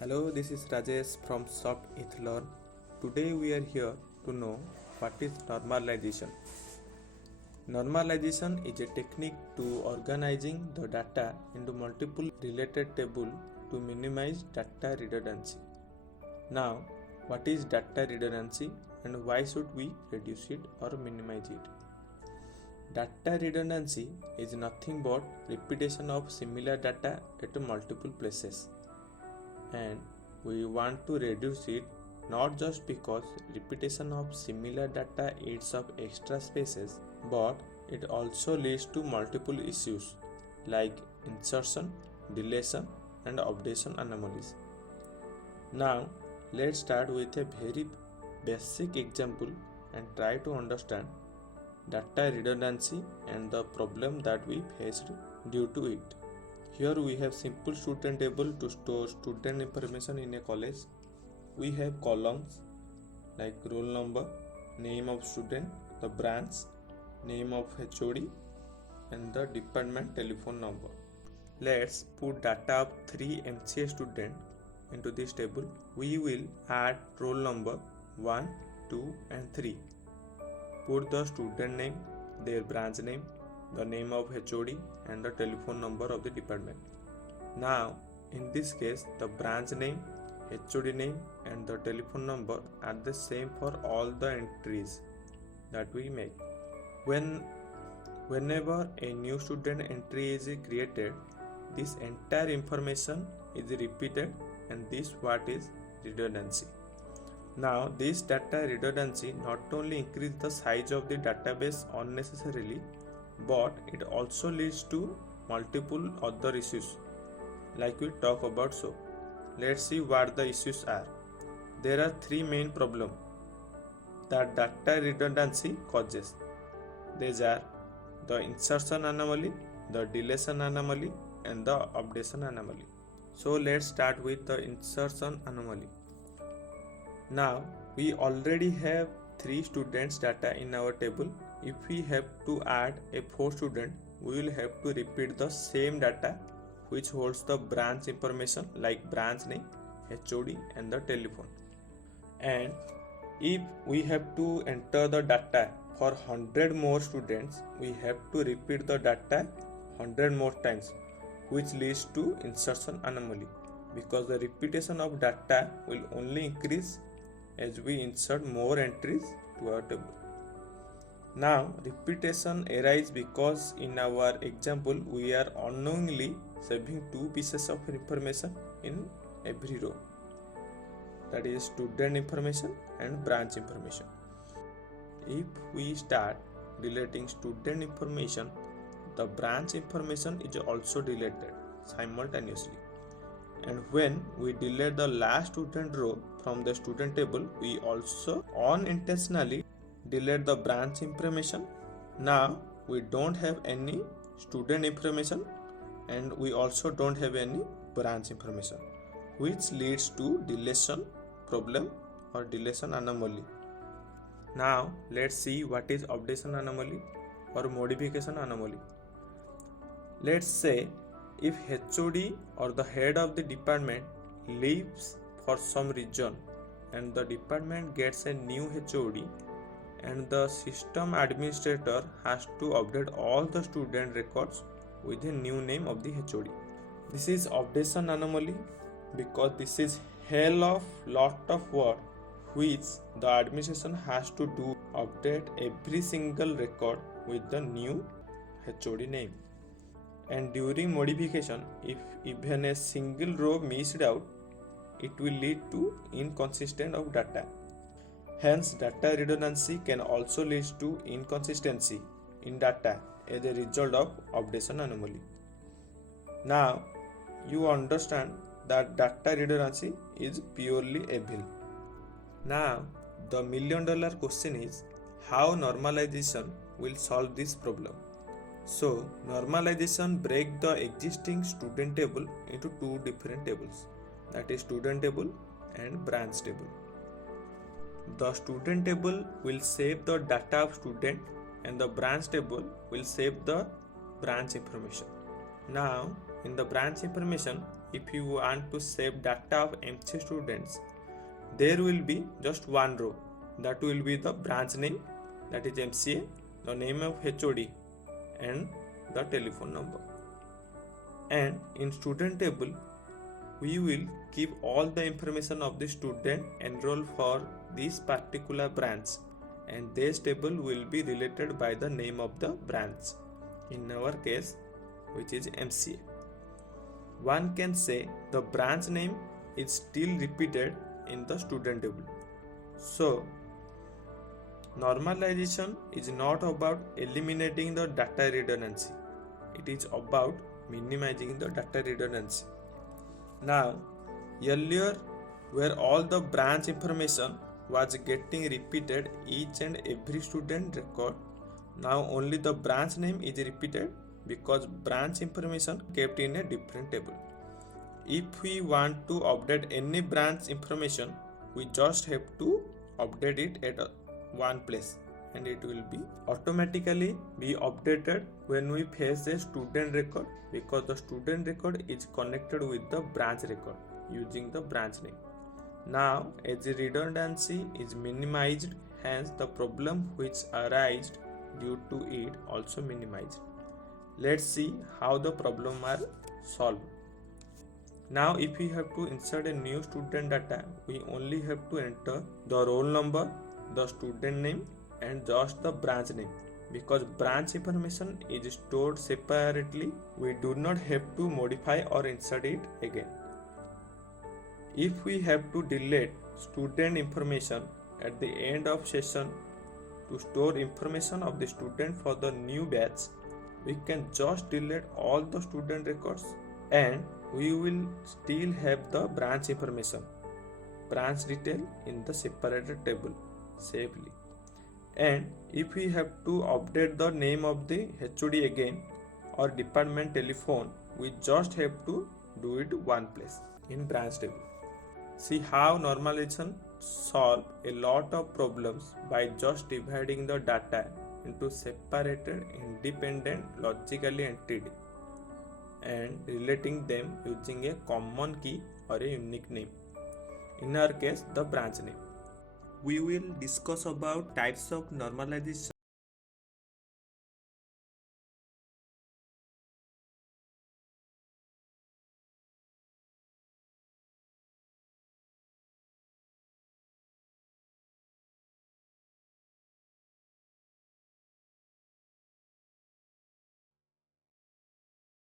Hello, this is Rajesh from Softeath. Today we are here to know what is normalization. Normalization is a technique to organizing the data into multiple related tables to minimize data redundancy. Now, what is data redundancy and why should we reduce it or minimize it? Data redundancy is nothing but repetition of similar data at multiple places, and we want to reduce it not just because repetition of similar data eats up extra spaces, but it also leads to multiple issues like insertion, deletion, and updation anomalies. Now, let's start with a very basic example and try to understand data redundancy and the problem that we faced due to it. Here we have simple student table to store student information in a college. We have columns like roll number, name of student, the branch, name of HOD, and the department telephone number. Let's put data of 3 MCA students into this table. We will add roll number 1, 2 and 3. Put the student name, their branch name, the name of HOD and the telephone number of the department. Now, in this case, the branch name, HOD name and the telephone number are the same for all the entries that we make. Whenever a new student entry is created, this entire information is repeated, and this what is redundancy. Now, this data redundancy not only increases the size of the database unnecessarily, but it also leads to multiple other issues like we talk about. So let's see what the issues are. There are 3 main problems that data redundancy causes. These are the insertion anomaly, the deletion anomaly and the updation anomaly. So let's start with the insertion anomaly. Now we already have 3 students data in our table. If we have to add a 4th student, we will have to repeat the same data which holds the branch information like branch name, HOD and the telephone. And if we have to enter the data for 100 more students, we have to repeat the data 100 more times, which leads to insertion anomaly, because the repetition of data will only increase as we insert more entries to our table. Now, repetition arises because in our example we are unknowingly saving 2 pieces of information in every row, that is student information and branch information. If we start deleting student information, the branch information is also deleted simultaneously. And when we delete the last student row from the student table, we also unintentionally delete the branch information. Now we don't have any student information and we also don't have any branch information, which leads to deletion problem or deletion anomaly. Now let's see what is updation anomaly or modification anomaly. Let's say if HOD or the head of the department leaves for some reason and the department gets a new HOD, and the system administrator has to update all the student records with a new name of the HOD. This is updation anomaly because this is hell of lot of work which the administration has to do, update every single record with the new HOD name. And during modification, if even a single row missed out, it will lead to inconsistent of data. Hence, data redundancy can also lead to inconsistency in data as a result of updation anomaly. Now, you understand that data redundancy is purely evil. Now, the $1,000,000 question is how normalization will solve this problem. So, normalization breaks the existing student table into 2 different tables, that is student table and branch table. The student table will save the data of student and the branch table will save the branch information. Now, in the branch information, if you want to save data of MC students, there will be just one row, that will be the branch name, that is MCA, the name of HOD and the telephone number. And in student table, we will keep all the information of the student enrolled for this particular branch, and this table will be related by the name of the branch, in our case which is MCA. One can say the branch name is still repeated in the student table. So normalization is not about eliminating the data redundancy, it is about minimizing the data redundancy. Now, earlier, where all the branch information was getting repeated each and every student record, now only the branch name is repeated because branch information kept in a different table. If we want to update any branch information, we just have to update it at one place, and it will be automatically be updated when we face a student record, because the student record is connected with the branch record using the branch name. Now, as the redundancy is minimized, hence the problem which arised due to it also minimized. Let's see how the problem are solved. Now, if we have to insert a new student data, we only have to enter the roll number, the student name, and just the branch name. Because branch information is stored separately, we do not have to modify or insert it again. If we have to delete student information at the end of session to store information of the student for the new batch, we can just delete all the student records and we will still have the branch information, branch detail in the separated table safely. And if we have to update the name of the HOD again or department telephone, we just have to do it one place in branch table. See how normalization solve a lot of problems by just dividing the data into separated independent logically entity and relating them using a common key or a unique name, in our case the branch name. We will discuss about types of normalization